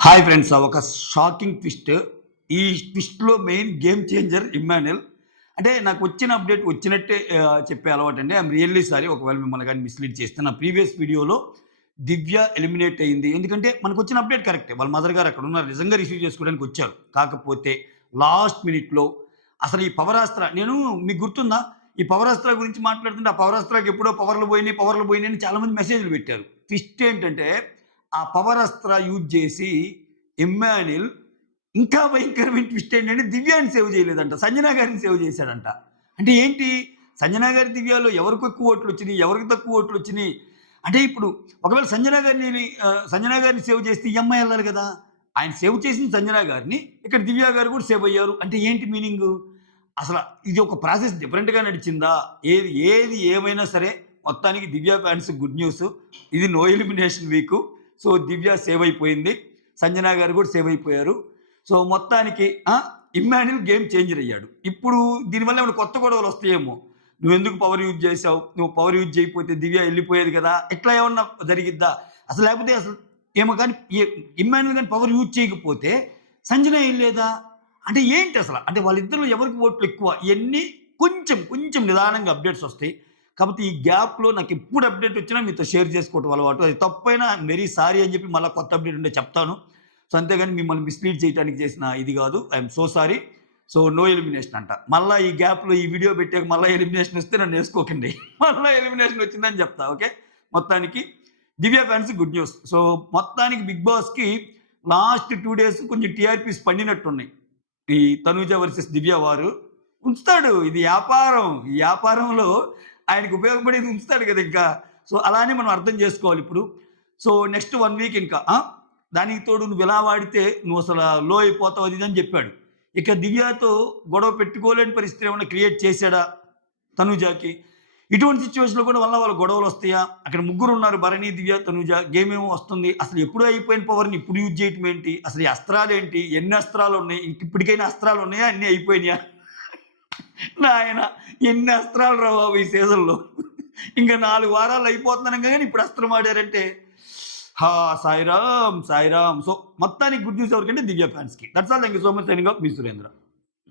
Hi friends! ఒక shocking twist. ఈ ట్విస్ట్‌లో main game changer Immanuel. అంటే నాకొచ్చిన అప్డేట్ వచ్చినట్టే చెప్పే అలవాటండి. ఐయామ్ రియల్లీ సారీ ఒకవేళ మిమ్మల్ని గాని మిస్‌లీడ్ చేస్తే. నా ప్రీవియస్ వీడియోలో దివ్య ఎలిమినేట్ అయింది. ఎందుకంటే మనకొచ్చిన అప్డేట్ కరెక్టే. వాళ్ళ మదర్ గారు అక్కడున్నారు. నిజంగా రిసీవ్ చేసుకోవడానికి వచ్చారు. కాకపోతే లాస్ట్ మినిట్‌లో అసలు ఈ పవరాస్త్ర నేను మీకు గుర్తుందా? ఈ పవరాస్త్ర గురించి మాట్లాడుతుంటే, ఆ పవరాస్త్రాకి ఎప్పుడో పవర్లు పోయినాయి అని చాలామంది మెసేజ్‌లు పెట్టారు. ట్విస్ట్ ఏంటంటే ఆ పవరాస్త్ర యూజ్ చేసి ఇమ్మాన్యుయల్ ఇంకా భయంకరమైన ట్విస్ట్ ఏంటంటే దివ్యాని సేవ్ చేయలేదంట. సంజన గారిని సేవ్ చేశాడంట. అంటే ఏంటి? సంజన గారి, దివ్యలో ఎవరికి ఎక్కువ ఓట్లొచ్చినియి? ఎవరికి తక్కువ ఓట్లొచ్చినియి? అంటే ఇప్పుడు ఒకవేళ సంజన గారిని సేవ్ చేస్తే ఈ అమ్మాయి ఎళ్ళాలి గదా! ఆయన సేవ్ చేసింది సంజన గారిని. ఇక్కడ దివ్య గారు కూడా సేవ్ అయ్యారు. అంటే ఏంటి మీనింగు? అసల ఇది ఒక ప్రాసెస్ డిఫరెంట్‌గా నడిచిందా? ఏది ఏమైనా సరే మొత్తానికి దివ్య ఫ్యాన్స్ గుడ్ న్యూస్. ఇది నో ఎలిమినేషన్ వీకు. సో, దివ్య సేవ్ అయిపోయింది. సంజన గారు కూడా సేవ్ అయిపోయారు. సో, మొత్తానికి ఇమ్మాన్యుయల్ గేమ్ చేంజర్ అయ్యాడు. ఇప్పుడు దీనివల్ల ఏమైనా కొత్త గొడవలు వస్తాయేమో. నువ్వెందుకు పవర్ యూజ్ చేశావు? నువ్వు పవర్ యూజ్ చేయకపోతే దివ్య ఎళ్ళిపోయేది కదా! ఇట్లా ఏమన్నా జరిగిద్దా? లేకపోతే అసలు ఏమో గాని ఇమ్మాన్యుయల్ గాని పవర్ యూజ్ చేయకపోతే సంజన ఎళ్ళేదా? అంటే ఏంటి అసల? అంటే వాళ్ళిద్దరిలో ఎవరికి ఓట్లు ఎక్కువ? ఇయన్నీ కొంచెం నిదానంగా అప్డేట్స్ వస్తాయి. కాపోతే ఈ గ్యాప్‌లో నాకెప్పుడు అప్డేట్ వచ్చినా మీతో షేర్ చేసుకోవటం అలవాటు. అది తప్పైనా ఐయామ్ వెరీ సారీ అని చెప్పి మళ్ళా కొత్త అప్డేట్ ఉంటే చెప్తాను. సో, అంతేగాని మిమ్మల్ని మిస్‌లీడ్ చేయడానికి చేసిన ఇది గాదు. I am so sorry. So, no elimination అంట. మళ్ళా ఈ గ్యాప్‌లో ఈ వీడియో పెట్టాక మళ్ళా ఎలిమినేషన్ వస్తే నన్నేసుకోకండి. మళ్ళా ఎలిమినేషన్ వచ్చిందని చెప్తా. ఓకే. మొత్తానికి దివ్య ఫ్యాన్స్ గుడ్ న్యూస్. సో, మొత్తానికి బిగ్ బాస్‌కి లాస్ట్ 2 డేస్ కొంచెం టీఆర్‌పీస్ పండినట్టున్నాయి. ఈ తనూజ వర్సెస్ దివ్య వారు. ఉంచుతాడు. ఇది యాపారం. ఈ యాపారంలో ఆయనకి ఉపయోగపడేది ఉంచుతాడు కదా ఇంకా. సో, అలానే మనం అర్థం చేసుకోవాలిప్పుడు. సో, నెక్స్ట్ 1 వీక్ ఇంకా దానికి తోడు నువ్విలా వాడితే నువ్వసల లో అయిపోతావు అది ఇది అని చెప్పాడు. ఇక దివ్యతో గొడవ పెట్టుకోలేని పరిస్థితి ఏమన్నా క్రియేట్ చేశాడా తనూజకి? ఇటువంటి సిట్యుయేషన్‌లో కూడా వాళ్ళ గొడవలొస్తాయా? అక్కడ ముగ్గురున్నారు భరణి, దివ్య, తనూజ. గేమేమో వస్తుంది. అసలు ఎప్పుడో అయిపోయిన పవర్‌ని ఇప్పుడు యూజ్ చేయటం ఏంటి? అసలు ఈ అస్త్రాలేంటి? ఎన్ని అస్త్రాలున్నాయి? ఇప్పటికైనా అస్త్రాలున్నాయా? అన్నీ అయిపోయినాయా? నాయన ఎన్ని అస్త్రాలు రా బాబు ఈ సీజన్‌లో. ఇంక 4 వారాలు అయిపోతుందనంగా గాని ఇప్పుడు అస్త్రం ఆడారంటే సాయిరామ్! సో, మొత్తానికి గుడ్ న్యూస్ ఎవరికంటే దివ్య ఫ్యాన్స్‌కి. That's all. Thank you so much. Signing off me Surendra.